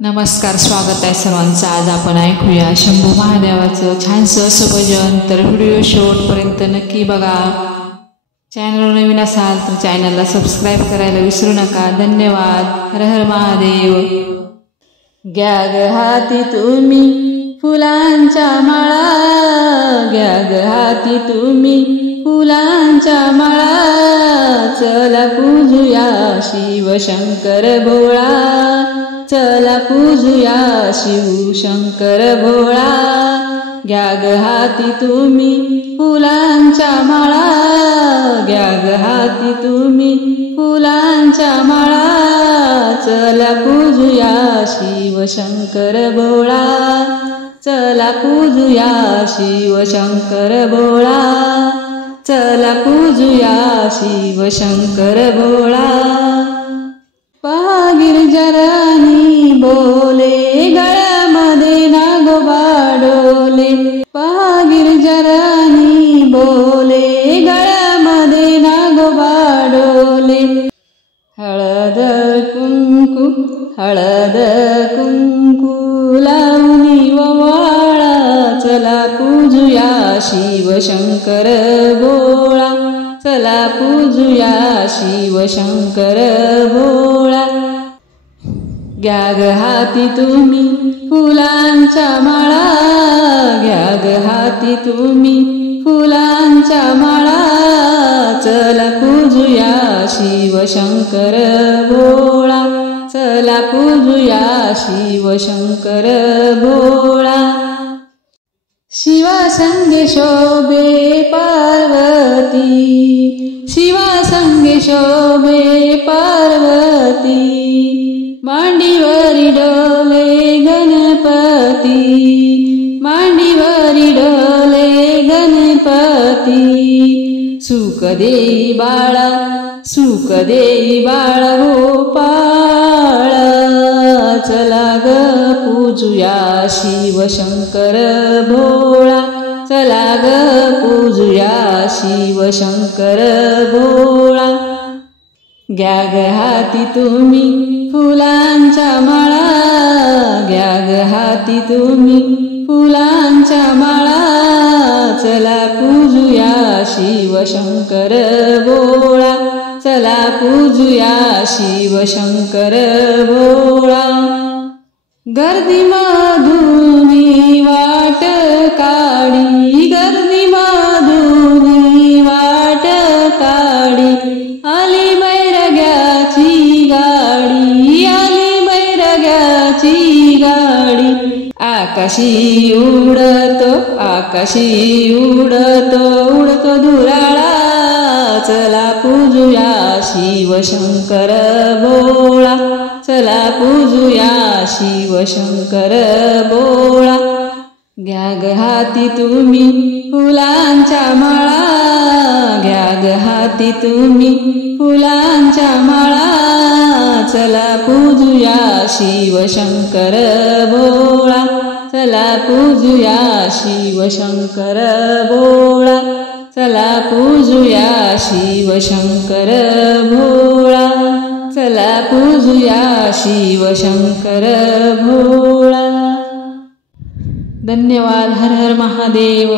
नमस्कार, स्वागत आहे सर्वांचं। आज आपण ऐकूया शंभू महादेवाचं छानसं असं भजन। तर व्हिडिओ शेवटपर्यंत नक्की बघा। चॅनलवर नवीन असाल तर चॅनलला सबस्क्राईब करायला विसरू नका। धन्यवाद। हर हर महादेव। घ्या ग हाती तुम्ही फुलांच्या माळा, घ्या ग हाती तुम्ही फुलांच्या माळा, चला पूजूया शिव शंकर भोळा, चला पूजूया शिव शंकर भोळा। घ्या ग हाती तुम्ही फुलांच्या माळा, घ्या ग हाती तुम्ही फुलांच्या माळा, चला पूजूया शिव शंकर भोळा, चला पूजूया शिव शंकर भोळा, चला पूजूया शिव शंकर भोळा। पहा गिरजरानी बोले, गळ्यामध्ये नागोबा डोले, पहा गिरजरानी बोले, गळ्यामध्ये नागोबा डोले। हळद कुंकू, हळद कुंकू लावणी ओवाळा, चला पूजूया शिव शंकर भोळा, चला पूजूया शिव शंकर भोळा। घ्या ग हाती तुम्ही फुलांच्या माळा, घ्या ग हाती तुम्ही फुलांच्या माळा, चला पूजूया शिव शंकर भोळा, चला पूजूया शिव शंकर भोळा। शिवा संगे शोभे पार्वती, शिवा संगे शोभे पार्वती, मांडीवरी डोले गणपती, मांडीवरी डोले गणपती। सुख देई बाळा, सुख देई बाळा गोपाळ, चला ग पूजूया शिव शंकर भोळा, चला ग पूजूया शिव शंकर भोळा। घ्या ग हाती तुम्ही फुलांच्या माळा, घ्या ग हाती तुम्ही फुलांच्या माळा, चला पूजूया शिव शंकर भोळा, चला पूजूया शिव शंकर भोळा। गर्दी मधुनी वाट काढी, गर्दी मधुनी वाट काढी, आली बैरग्याची गाडी, आली बैरग्याची गाडी। आकाशी उडतो, आकाशी उडतो, उडतो धुराळा, चला पूजूया शिव शंकर भोळा, चला पूजूया शिव शंकर भोळा। घ्या ग हाती तुम्ही फुलांच्या माळा, घ्या ग हाती तुम्ही फुलांच्या माळा, चला पूजूया शिव शंकर भोळा, चला पूजूया शिव शंकर भोळा, चला पूजूया शिव शंकर भोळा, चला पूजूया शिव शंकर भोळा। धन्यवाद। हर हर महादेव।